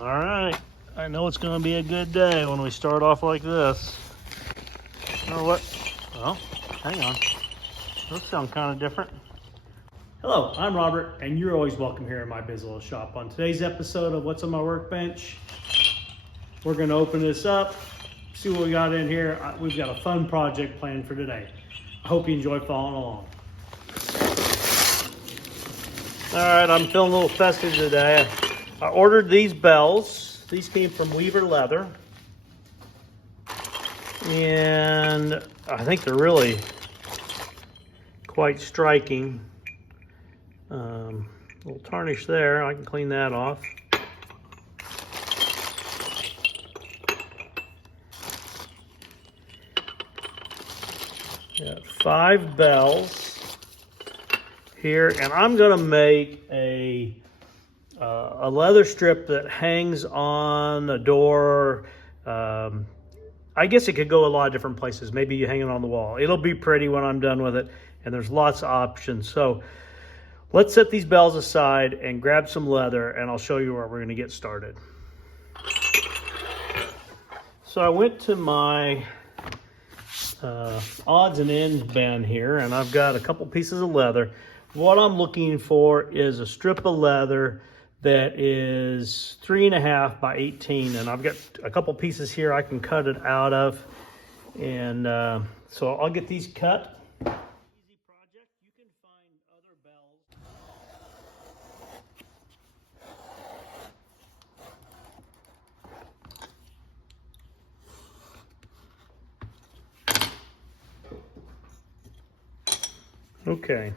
All right, I know it's going to be a good day when we start off like this. Or what? Well, hang on. Those sound kind of different. Hello, I'm Robert, and you're always welcome here in my biz little shop. On today's episode of What's on My Workbench, we're going to open this up, see what we got in here. We've got a fun project planned for today. I hope you enjoy following along. All right, I'm feeling a little festive today. I ordered these bells. These came from Weaver Leather. And I think they're really quite striking. A little tarnish there. I can clean that off. Got 5 bells here, and I'm going to make a leather strip that hangs on a door. I guess it could go a lot of different places. Maybe you hang it on the wall. It'll be pretty when I'm done with it, and there's lots of options. So let's set these bells aside and grab some leather, and I'll show you where we're going to get started. So I went to my odds and ends bin here, and I've got a couple pieces of leather. What I'm looking for is a strip of leather that is 3.5 by 18, and I've got a couple pieces here I can cut it out of, and so I'll get these cut. Easy project. You can find other bells. Okay.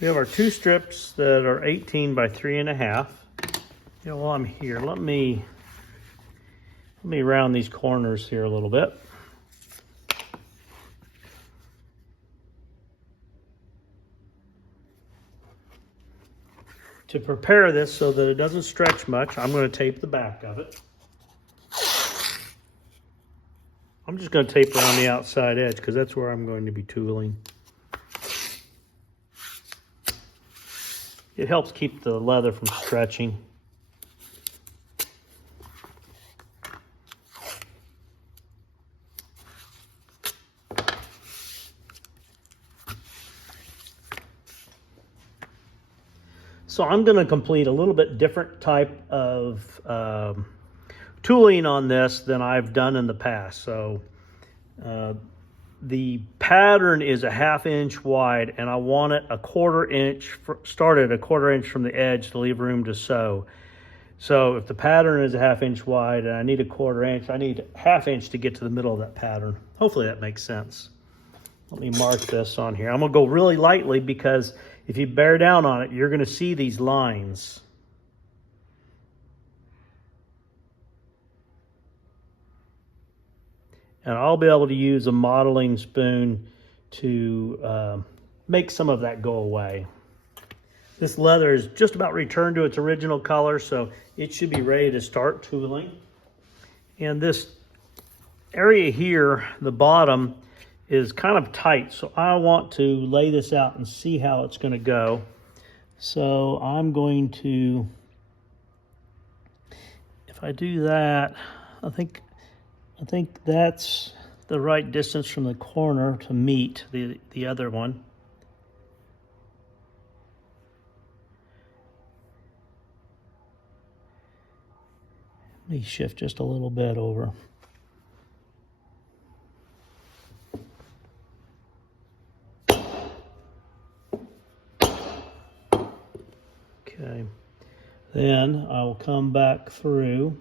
We have our 2 strips that are 18 by 3.5. You know, while I'm here, let me round these corners here a little bit. To prepare this so that it doesn't stretch much, I'm going to tape the back of it. I'm just going to tape around the outside edge because that's where I'm going to be tooling. It helps keep the leather from stretching. So I'm going to complete a little bit different type of tooling on this than I've done in the past. So the pattern is a 1/2 inch wide, and I want it a 1/4 inch, started a 1/4 inch from the edge to leave room to sew. So if the pattern is a 1/2 inch wide and I need a 1/4 inch, I need 1/2 inch to get to the middle of that pattern. Hopefully that makes sense. Let me mark this on here. I'm gonna go really lightly because if you bear down on it, you're gonna see these lines. And I'll be able to use a modeling spoon to make some of that go away. This leather is just about returned to its original color, so it should be ready to start tooling. And this area here, the bottom, is kind of tight, so I want to lay this out and see how it's going to go. So I'm going to, if I do that, I think that's the right distance from the corner to meet the other one. Let me shift just a little bit over. Okay, then I will come back through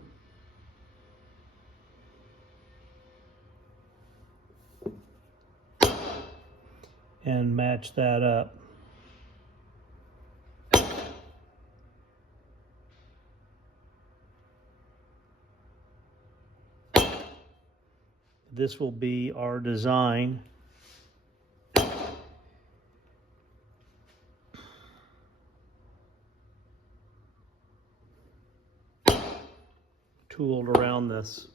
and match that up. This will be our design. Tooled around this.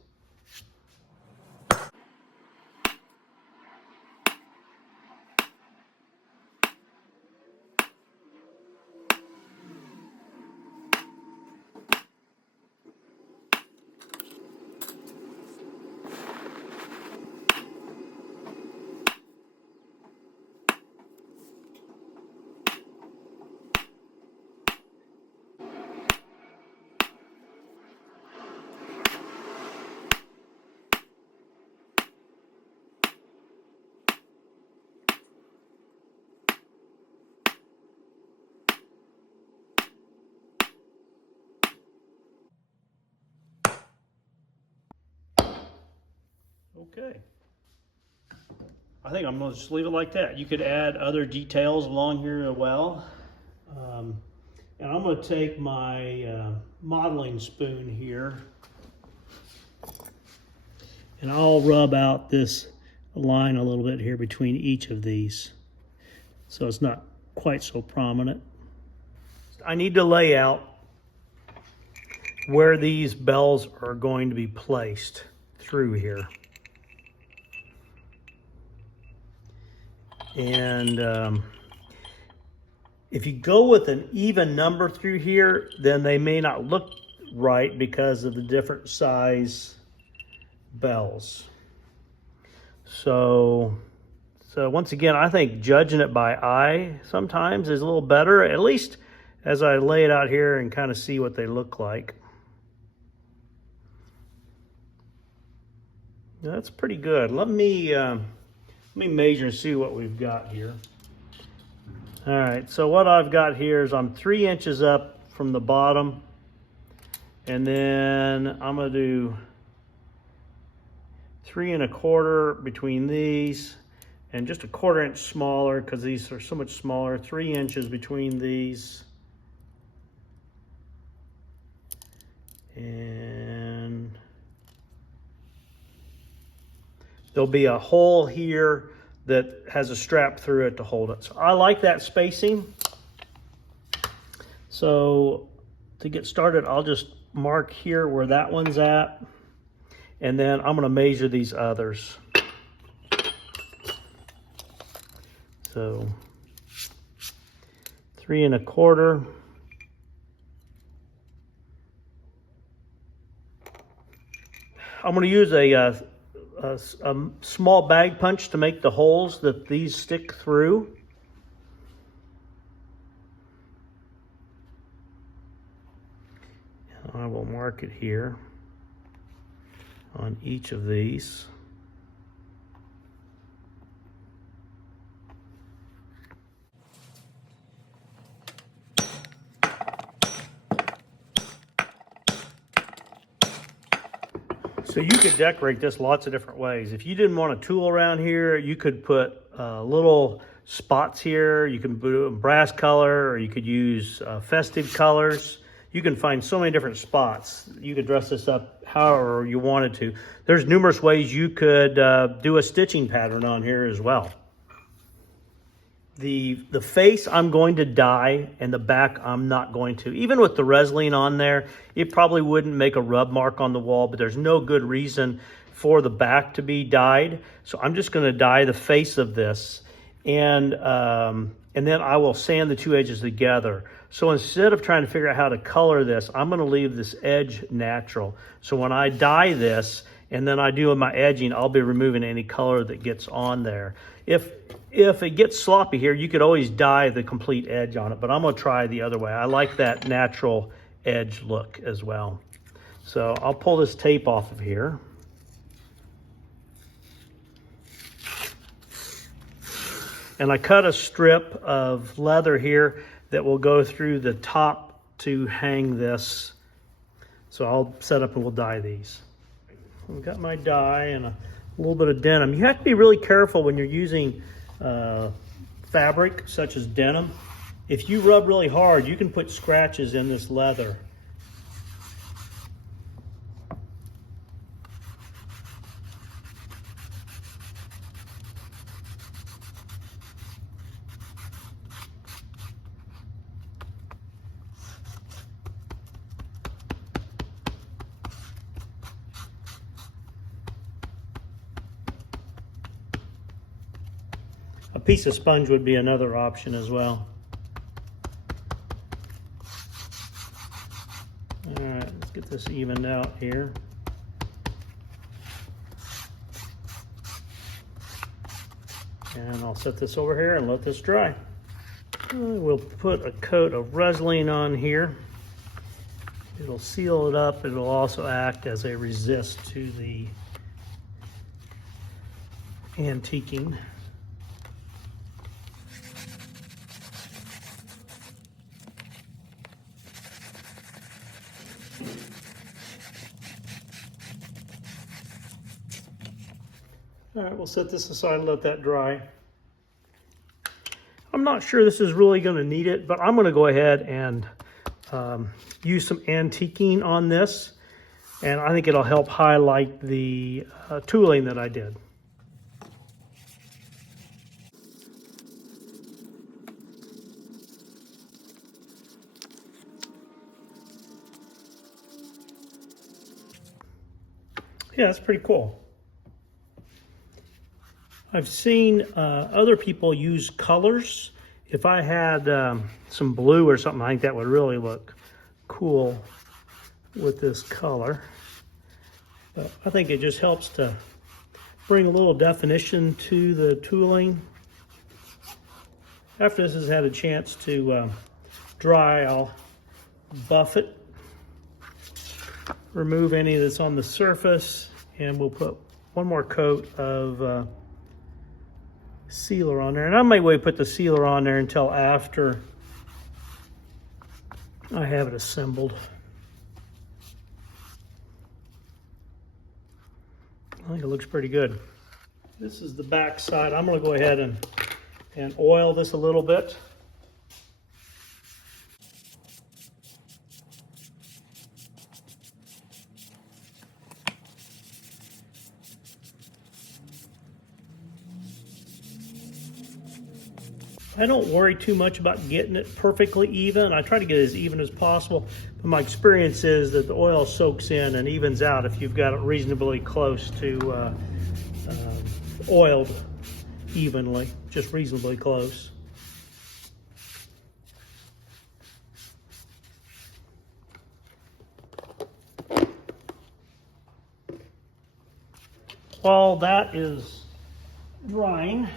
Okay. I think I'm going to just leave it like that. You could add other details along here as well. And I'm going to take my modeling spoon here, and I'll rub out this line a little bit here between each of these, so it's not quite so prominent. I need to lay out where these bells are going to be placed through here. And if you go with an even number through here, then they may not look right because of the different size bells. So once again, I think judging it by eye sometimes is a little better, at least as I lay it out here and kind of see what they look like. That's pretty good. Let me measure and see what we've got here. All right, so what I've got here is I'm 3 inches up from the bottom, and then I'm gonna do 3 1/4 between these, and just a 1/4 inch smaller because these are so much smaller. 3 inches between these, and there'll be a hole here that has a strap through it to hold it. So I like that spacing. So to get started, I'll just mark here where that one's at, and then I'm gonna measure these others. So 3 1/4. I'm gonna use a small bag punch to make the holes that these stick through. I will mark it here on each of these. So you could decorate this lots of different ways. If you didn't want a tool around here, you could put little spots here. You can put a brass color, or you could use festive colors. You can find so many different spots. You could dress this up however you wanted to. There's numerous ways you could do a stitching pattern on here as well. The face I'm going to dye, and the back I'm not going to. Even with the resin on there, it probably wouldn't make a rub mark on the wall, but there's no good reason for the back to be dyed. So I'm just going to dye the face of this, and then I will sand the two edges together. So instead of trying to figure out how to color this, I'm going to leave this edge natural. So when I dye this and then I do my edging, I'll be removing any color that gets on there. If it gets sloppy here, you could always dye the complete edge on it, but I'm going to try the other way. I like that natural edge look as well. So I'll pull this tape off of here. And I cut a strip of leather here that will go through the top to hang this. So I'll set up and we'll dye these. I've got my dye and a little bit of denim. You have to be really careful when you're using fabric such as denim. If you rub really hard, you can put scratches in this leather. A piece of sponge would be another option as well. All right, let's get this evened out here. And I'll set this over here and let this dry. We'll put a coat of resin on here. It'll seal it up. It'll also act as a resist to the antiquing. All right, we'll set this aside and let that dry. I'm not sure this is really going to need it, but I'm going to go ahead and use some antiquing on this, and I think it'll help highlight the tooling that I did. Yeah, that's pretty cool. I've seen other people use colors. If I had some blue or something, I think that would really look cool with this color. But I think it just helps to bring a little definition to the tooling. After this has had a chance to dry, I'll buff it, remove any that's on the surface, and we'll put one more coat of sealer on there. And I might wait to put the sealer on there until after I have it assembled. I think it looks pretty good. This is the back side. I'm going to go ahead and oil this a little bit. I don't worry too much about getting it perfectly even. I try to get it as even as possible. But my experience is that the oil soaks in and evens out if you've got it reasonably close to oiled evenly, just reasonably close. While that is drying,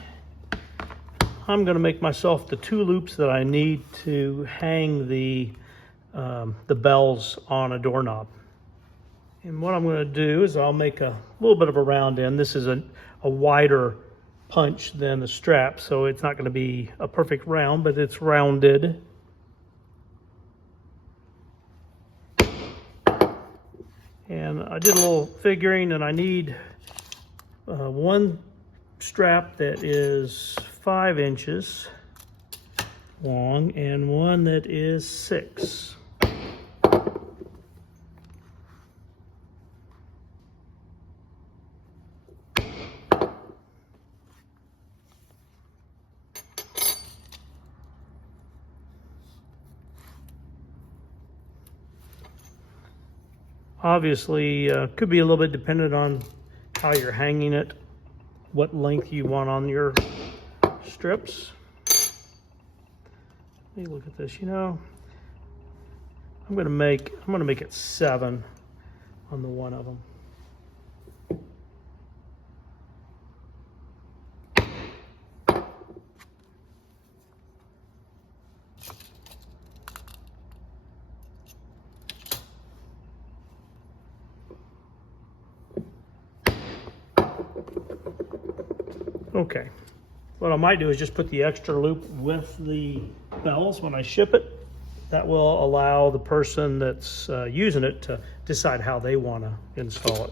I'm going to make myself the 2 loops that I need to hang the bells on a doorknob. And what I'm going to do is I'll make a little bit of a round end. This is a wider punch than the strap, so it's not going to be a perfect round, but it's rounded. And I did a little figuring, and I need one strap that is 5 inches long and one that is 6. Obviously, could be a little bit dependent on how you're hanging it, what length you want on your strips. Let me look at this. You know, I'm gonna make it 7 on the one of them. Okay, what I might do is just put the extra loop with the bells when I ship it. That will allow the person that's using it to decide how they want to install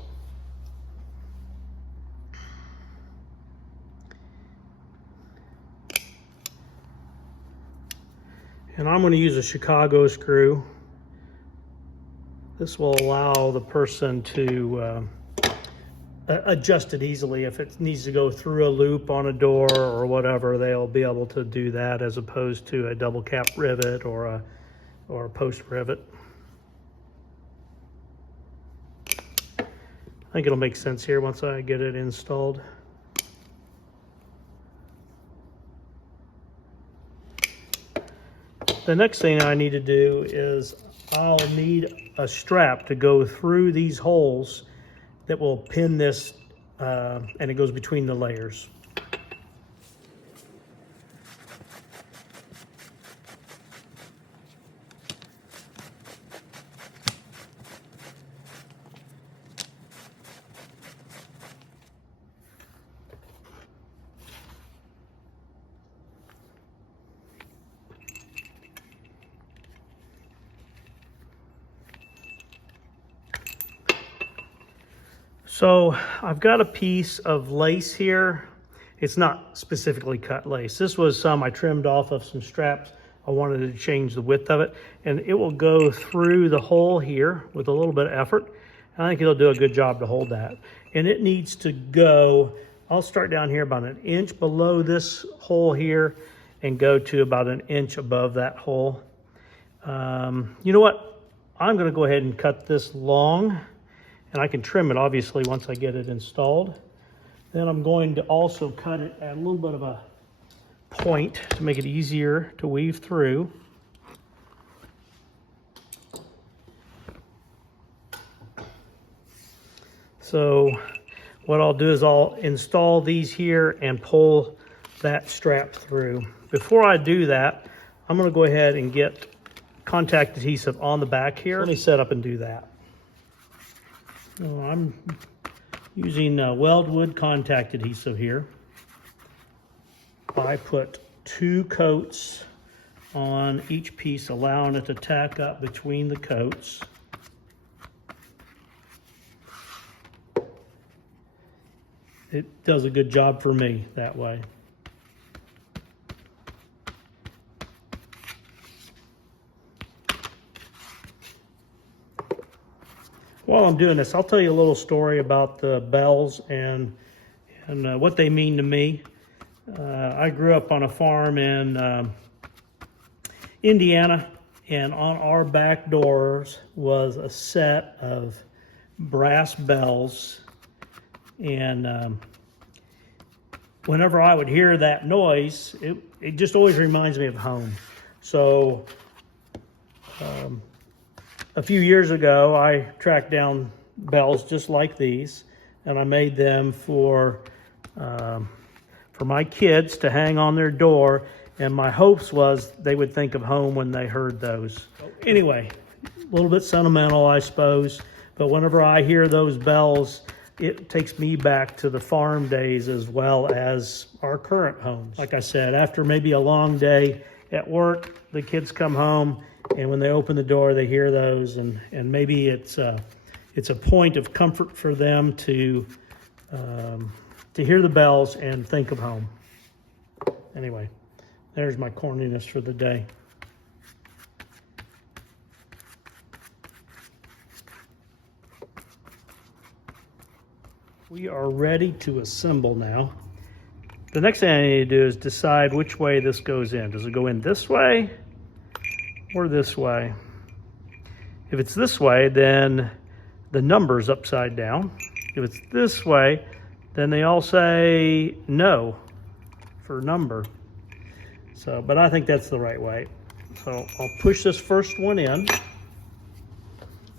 it. And I'm going to use a Chicago screw. This will allow the person to adjust it easily. If it needs to go through a loop on a door or whatever, they'll be able to do that as opposed to a double cap rivet or a post rivet. I think it'll make sense here once I get it installed. The next thing I need to do is I'll need a strap to go through these holes that will pin this, and it goes between the layers. So I've got a piece of lace here. It's not specifically cut lace. This was some I trimmed off of some straps. I wanted to change the width of it, and it will go through the hole here with a little bit of effort. I think it'll do a good job to hold that. And it needs to go, I'll start down here about an inch below this hole here and go to about an inch above that hole. You know what? I'm gonna go ahead and cut this long, and I can trim it obviously once I get it installed. Then I'm going to also cut it at a little bit of a point to make it easier to weave through. So what I'll do is I'll install these here and pull that strap through. Before I do that, I'm going to go ahead and get contact adhesive on the back here. Let me set up and do that. So I'm using Weldwood contact adhesive here. I put 2 coats on each piece, allowing it to tack up between the coats. It does a good job for me that way. While I'm doing this, I'll tell you a little story about the bells and what they mean to me. I grew up on a farm in Indiana, and on our back doors was a set of brass bells. And whenever I would hear that noise, it just always reminds me of home. So a few years ago, I tracked down bells just like these, and I made them for my kids to hang on their door, and my hopes was they would think of home when they heard those. Anyway, a little bit sentimental, I suppose, but whenever I hear those bells, it takes me back to the farm days as well as our current homes. Like I said, after maybe a long day at work, the kids come home, and when they open the door, they hear those, and maybe it's a point of comfort for them to hear the bells and think of home. Anyway, there's my corniness for the day. We are ready to assemble now. The next thing I need to do is decide which way this goes in. Does it go in this way or this way? If it's this way, then the number's upside down. If it's this way, then they all say no for number. So, but I think that's the right way. So I'll push this first one in.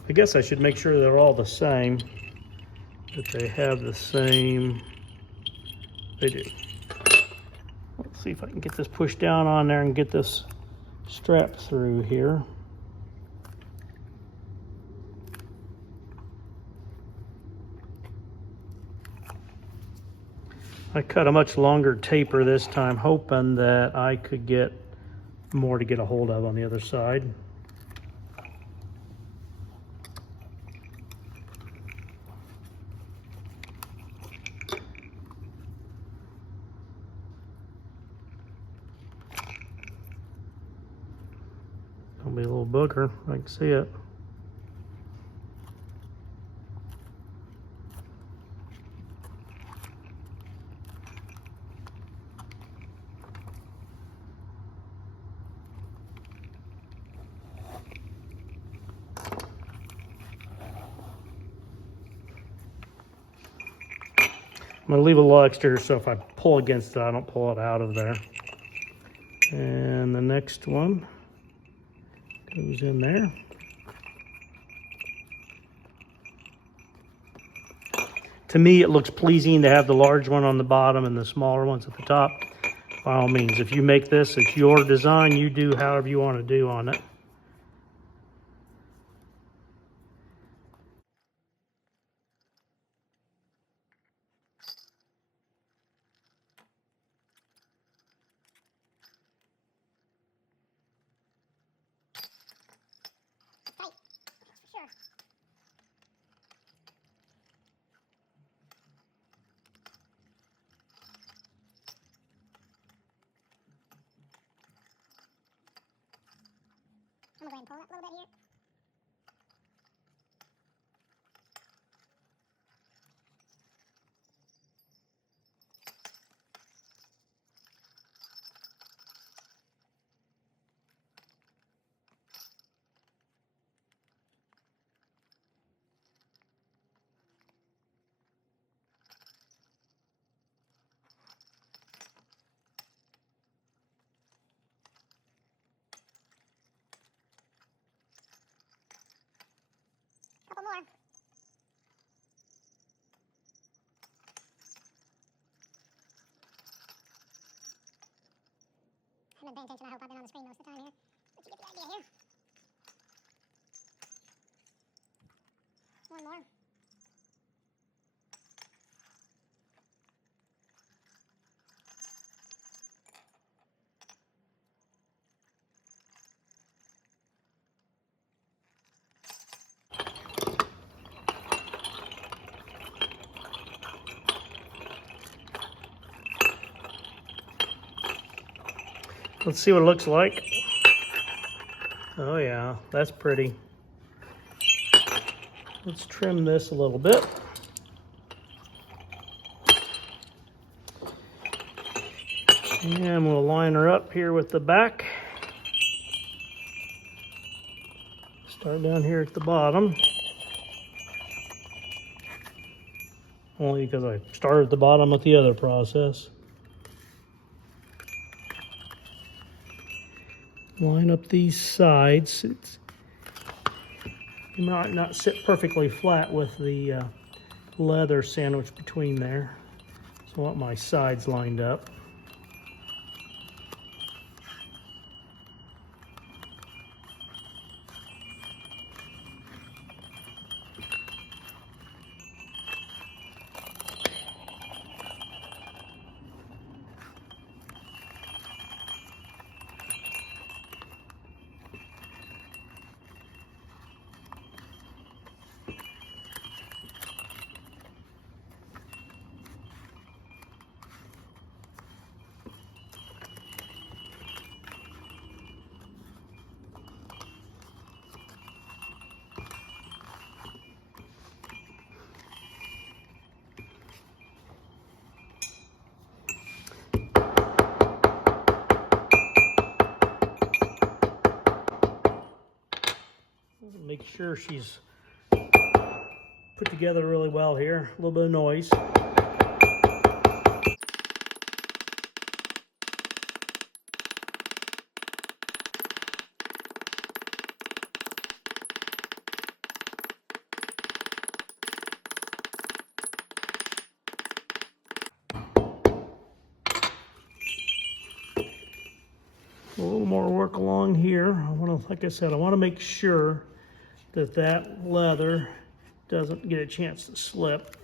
I guess I should make sure they're all the same, that they have the same, they do. Let's see if I can get this pushed down on there and get this strap through here. I cut a much longer taper this time, hoping that I could get more to get a hold of on the other side. There'll be a little booger, I can see it. I'm going to leave a little extra so if I pull against it, I don't pull it out of there. And the next one goes in there. To me, it looks pleasing to have the large one on the bottom and the smaller ones at the top. By all means, if you make this, it's your design. You do however you want to do on it. I'm going to go ahead and pull it up a little bit here. Couple more. I haven't been paying attention. I hope I've been on the screen most of the time here. But you get the idea here. One more. Let's see what it looks like. Oh yeah, that's pretty. Let's trim this a little bit. And we'll line her up here with the back. Start down here at the bottom. Only because I started at the bottom with the other process. Line up these sides. You might not sit perfectly flat with the leather sandwich between there. So I want my sides lined up. Make sure she's put together really well here. A little bit of noise. A little more work along here. I want to, like I said, I want to make sure that that leather doesn't get a chance to slip.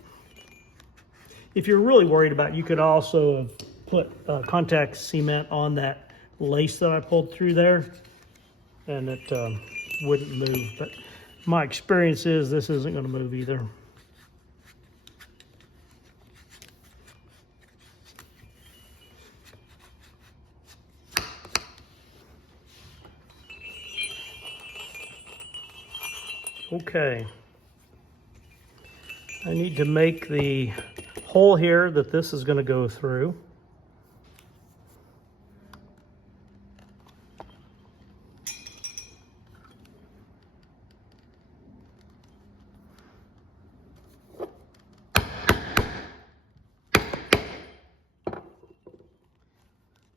If you're really worried about it, you could also have put contact cement on that lace that I pulled through there, and it wouldn't move. But my experience is this isn't going to move either. Okay, I need to make the hole here that this is going to go through.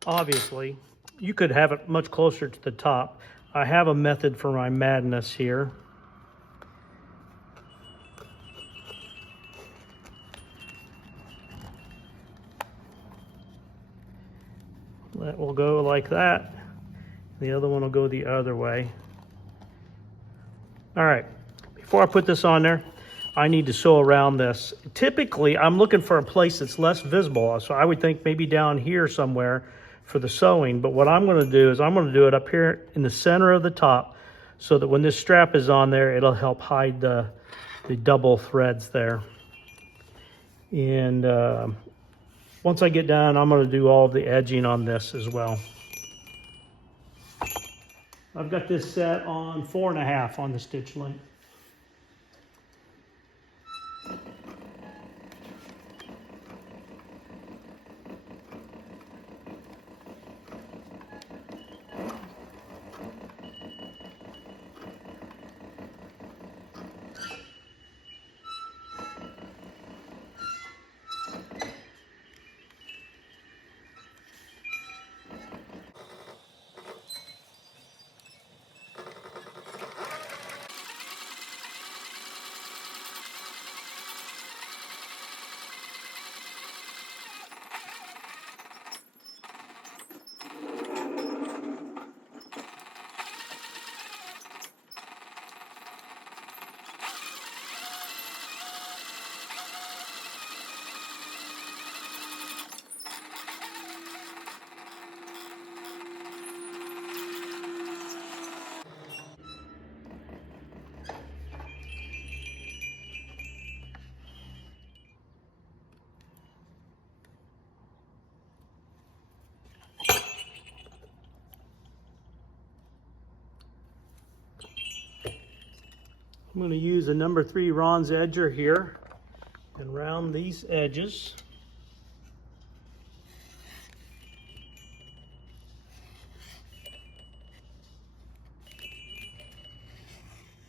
Obviously, you could have it much closer to the top. I have a method for my madness here. That will go like that. The other one will go the other way. All right, before I put this on there, I need to sew around this. Typically, I'm looking for a place that's less visible. So I would think maybe down here somewhere for the sewing. But what I'm gonna do is I'm gonna do it up here in the center of the top so that when this strap is on there, it'll help hide the double threads there. And once I get done, I'm going to do all the edging on this as well. I've got this set on 4.5 on the stitch length. I'm going to use a number 3 Ron's edger here and round these edges.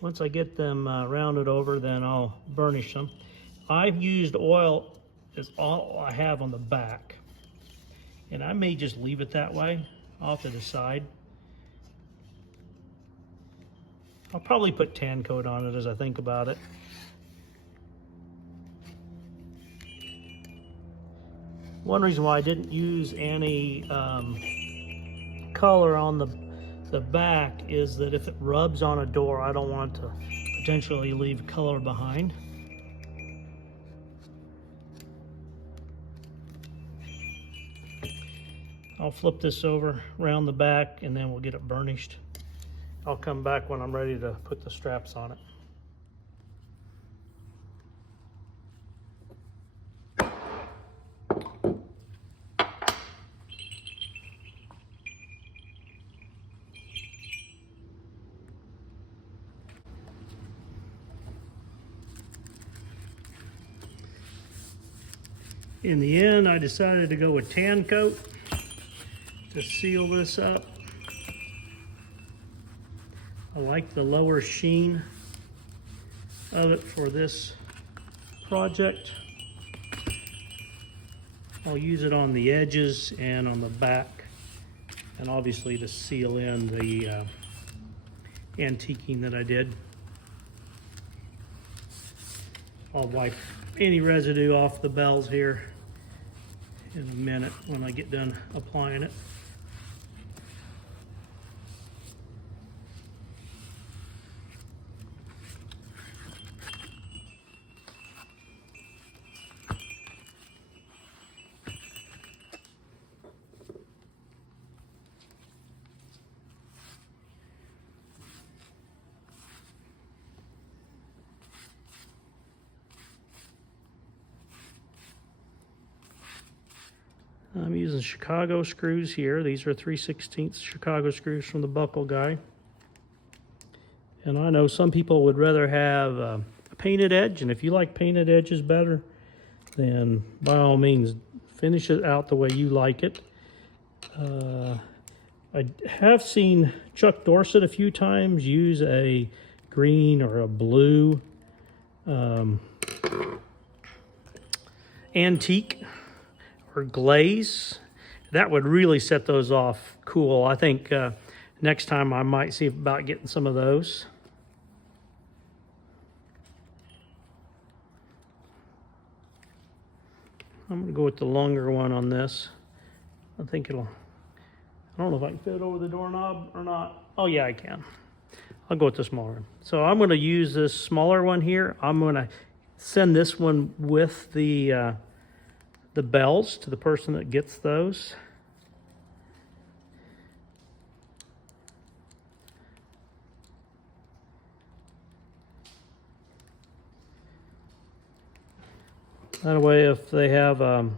Once I get them rounded over, then I'll burnish them. I've used oil as all I have on the back, and I may just leave it that way. I'll have to decide. I'll probably put tan coat on it as I think about it. One reason why I didn't use any color on the back is that if it rubs on a door, I don't want to potentially leave color behind. I'll flip this over around the back and then we'll get it burnished. I'll come back when I'm ready to put the straps on it. In the end, I decided to go with tan coat to seal this up. I like the lower sheen of it for this project. I'll use it on the edges and on the back, and obviously to seal in the antiquing that I did. I'll wipe any residue off the bells here in a minute when I get done applying it. I'm using Chicago screws here. These are 3/16 Chicago screws from the buckle guy. And I know some people would rather have a painted edge, and if you like painted edges better, then by all means finish it out the way you like it. I have seen Chuck Dorset a few times use a green or a blue antique or glaze. That would really set those off cool. I think next time I might see about getting some of those. I'm gonna go with the longer one on this. I think I don't know if I can fit it over the doorknob or not. Oh yeah, I can. I'll go with the smaller one. So I'm gonna use this smaller one here. I'm gonna send this one with the bells to the person that gets those. That way, if they have, I'll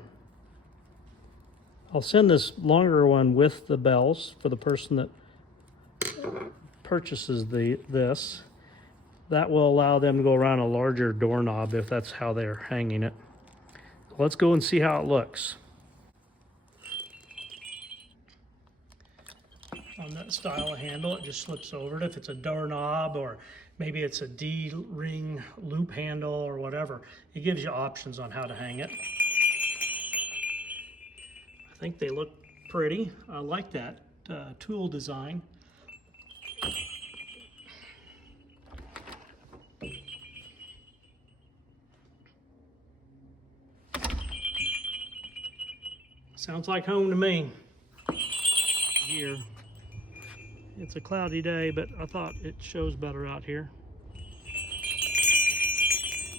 send this longer one with the bells for the person that purchases this, that will allow them to go around a larger doorknob if that's how they're hanging it. Let's go and see how it looks. On that style of handle, it just slips over it. If it's a doorknob, or maybe it's a D-ring loop handle or whatever, it gives you options on how to hang it. I think they look pretty. I like that tool design. Sounds like home to me. Here. It's a cloudy day, but I thought it shows better out here.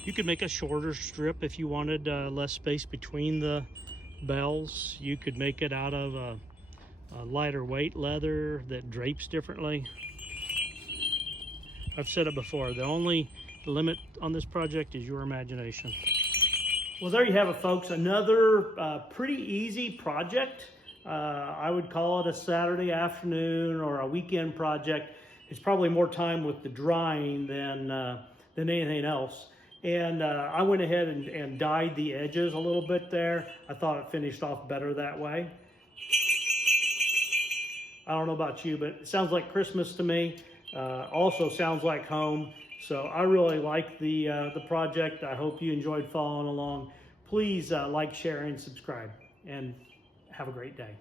You could make a shorter strip if you wanted less space between the bells. You could make it out of a lighter weight leather that drapes differently. I've said it before, the only limit on this project is your imagination. Well, there you have it, folks. Another pretty easy project. I would call it a Saturday afternoon or a weekend project. It's probably more time with the drying than anything else. And I went ahead and dyed the edges a little bit there. I thought it finished off better that way. I don't know about you, but it sounds like Christmas to me. Also sounds like home. So I really like the project. I hope you enjoyed following along. Please like, share, and subscribe. And have a great day.